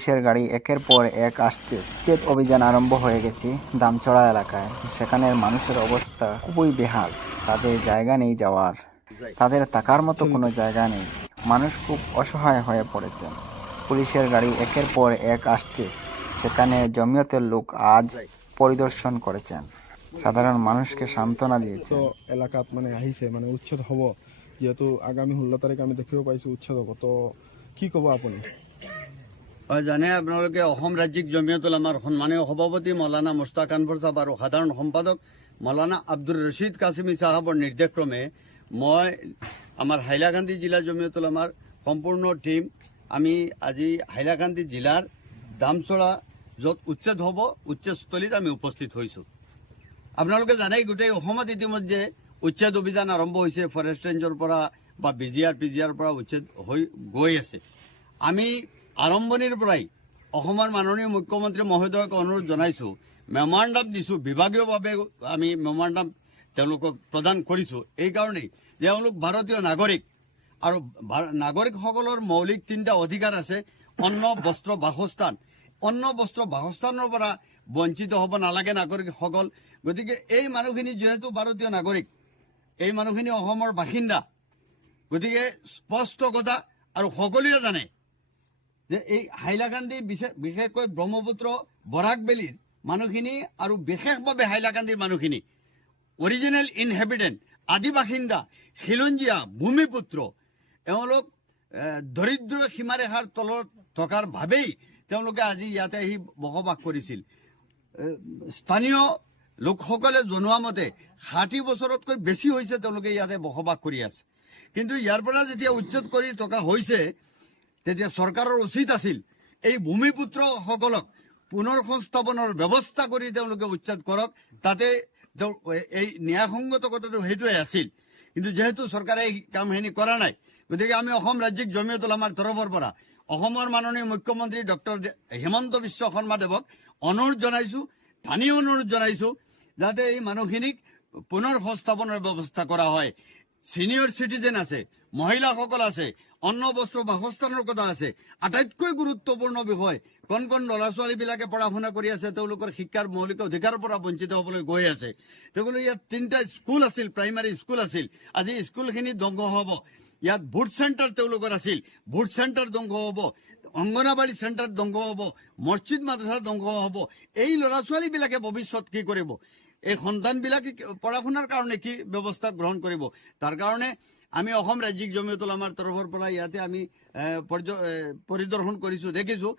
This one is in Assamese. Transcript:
পুলিশের গাড়ি একের পর এক আসছে। উচ্ছেদ অভিযান আরম্ভ হয়ে গেছে দামছড়া এলাকায়। সেখানের মানুষের অবস্থা খুবই বেহাল। তাদের জায়গা নেই যাওয়ার, তাদের থাকার মতো কোনো জায়গা নেই। মানুষ খুব অসহায় হয়ে পড়েছে। পুলিশের গাড়ি একের পর এক আসছে। সেখানে জমিয়তের লোক আজ পরিদর্শন করেছেন, সাধারণ মানুষকে সান্ত্বনা দিয়েছে। তো এলাকাত মানে আহিছে মানে উচ্ছেদ হ'ব, যেহেতু আগামী 16 তাৰিখ আমি দেখিব পাইছোঁ উচ্ছেদ হ'ব, তো কি ক'ব আপুনি? হয়, জানে আপোনালোকে অসম ৰাজ্যিক জমিয়ত উলামাৰ সন্মানীয় সভাপতি মৌলানা মুস্তাক আনৱাৰ সাহেব আৰু সাধাৰণ সম্পাদক মৌলানা আব্দুৰ ৰছিদ কাছিমি সাহেবৰ নিৰ্দেশক্ৰমে মই আমাৰ হাইলাকান্দি জিলা জমিয়ত উলামাৰ সম্পূৰ্ণ টীম আমি আজি হাইলাকান্দি জিলাৰ দামচৰা য'ত উচ্ছেদ হ'ব উচ্ছেদস্থলীত আমি উপস্থিত হৈছোঁ। আপোনালোকে জানেই গোটেই অসমত ইতিমধ্যে উচ্ছেদ অভিযান আৰম্ভ হৈছে। ফৰেষ্ট ৰেঞ্জৰ পৰা বা বিজিআৰ পিজিআৰ পৰা উচ্ছেদ হৈ গৈ আছে। আমি আৰম্ভণিৰ পৰাই অসমৰ মাননীয় মুখ্যমন্ত্ৰী মহোদয়ক অনুৰোধ জনাইছোঁ, মেমৰেণ্ডাম দিছোঁ, বিভাগীয়ভাৱে আমি মেমৰেণ্ডাম তেওঁলোকক প্ৰদান কৰিছোঁ। এইকাৰণেই যে তেওঁলোক ভাৰতীয় নাগৰিক আৰু নাগৰিকসকলৰ মৌলিক 3টা অধিকাৰ আছে: অন্ন, বস্ত্ৰ, বাসস্থান। অন্ন, বস্ত্ৰ, বাসস্থানৰ পৰা বঞ্চিত হ'ব নালাগে নাগৰিকসকল। গতিকে এই মানুহখিনি যিহেতু ভাৰতীয় নাগৰিক, এই মানুহখিনি অসমৰ বাসিন্দা, গতিকে স্পষ্ট কথা আৰু সকলোৱে জানে যে এই হাইলাকান্দি বিশেষকৈ ব্ৰহ্মপুত্ৰ বৰাকবেলিৰ মানুহখিনি আৰু বিশেষভাৱে হাইলাকান্দিৰ মানুহখিনি অৰিজিনেল ইনহেবিটেণ্ট, আদি বাসিন্দা, খিলঞ্জীয়া, ভূমিপুত্ৰ। এওঁলোক দৰিদ্ৰ সীমাৰেখাৰ তলত থকাৰ বাবেই তেওঁলোকে আজি ইয়াতে আহি বসবাস কৰিছিল। স্থানীয় লোকসকলে জনোৱা মতে 60 বছৰতকৈ বেছি হৈছে তেওঁলোকে ইয়াতে বসবাস কৰি আছে। কিন্তু ইয়াৰ পৰা যেতিয়া উচ্ছেদ কৰি থকা হৈছে, তেতিয়া চৰকাৰৰ উচিত আছিল এই ভূমিপুত্ৰসকলক পুনৰ সংস্থাপনৰ ব্যৱস্থা কৰি তেওঁলোকে উচ্ছেদ কৰক। তাতে এই ন্যায়সংগত কথাটো সেইটোৱে আছিল। কিন্তু যিহেতু চৰকাৰে এই কামখিনি কৰা নাই, গতিকে আমি অসম ৰাজ্যিক জমিয়ত উলামাৰ তৰফৰ পৰা অসমৰ মাননীয় মুখ্যমন্ত্ৰী ডক্টৰ হিমন্ত বিশ্ব শৰ্মাদেৱক অনুৰোধ জনাইছোঁ, ধানী অনুৰোধ জনাইছোঁ, যাতে এই মানুহখিনিক পুনৰ সংস্থাপনৰ ব্যৱস্থা কৰা হয়। ছিনিয়ৰ চিটিজেন আছে, মহিলাসকল আছে, অন্ন, বস্ত্ৰ, বাসস্থানৰ কথা আছে। আটাইতকৈ গুৰুত্বপূৰ্ণ বিষয়, কণ কণ ল'ৰা ছোৱালীবিলাকে পঢ়া শুনা কৰি আছে, তেওঁলোকৰ শিক্ষাৰ মৌলিক অধিকাৰৰ পৰা বঞ্চিত হ'বলৈ গৈ আছে। তেওঁলোকে ইয়াত 3টা স্কুল আছিল, প্ৰাইমাৰী স্কুল আছিল, আজি স্কুলখিনি ধ্বংস হ'ব। ইয়াত ভোট চেণ্টাৰ তেওঁলোকৰ আছিল, ভোট চেণ্টাৰ ধ্বংস হ'ব, অংগনবাড়ী চেণ্টাৰ ধ্বংস হ'ব, মছজিদ মাদ্ৰাছা ধ্বংস হ'ব। এই ল'ৰা ছোৱালীবিলাকে ভৱিষ্যত কি কৰিব? এই সন্তানবিলাকে পঢ়া শুনাৰ কাৰণে কি ব্যৱস্থা গ্ৰহণ কৰিব? তাৰ কাৰণে আমি অসম ৰাজ্যিক জমিয়ত উলামাৰ তৰফৰ পৰা ইয়াতে আমি পৰিদৰ্শন কৰিছোঁ, দেখিছোঁ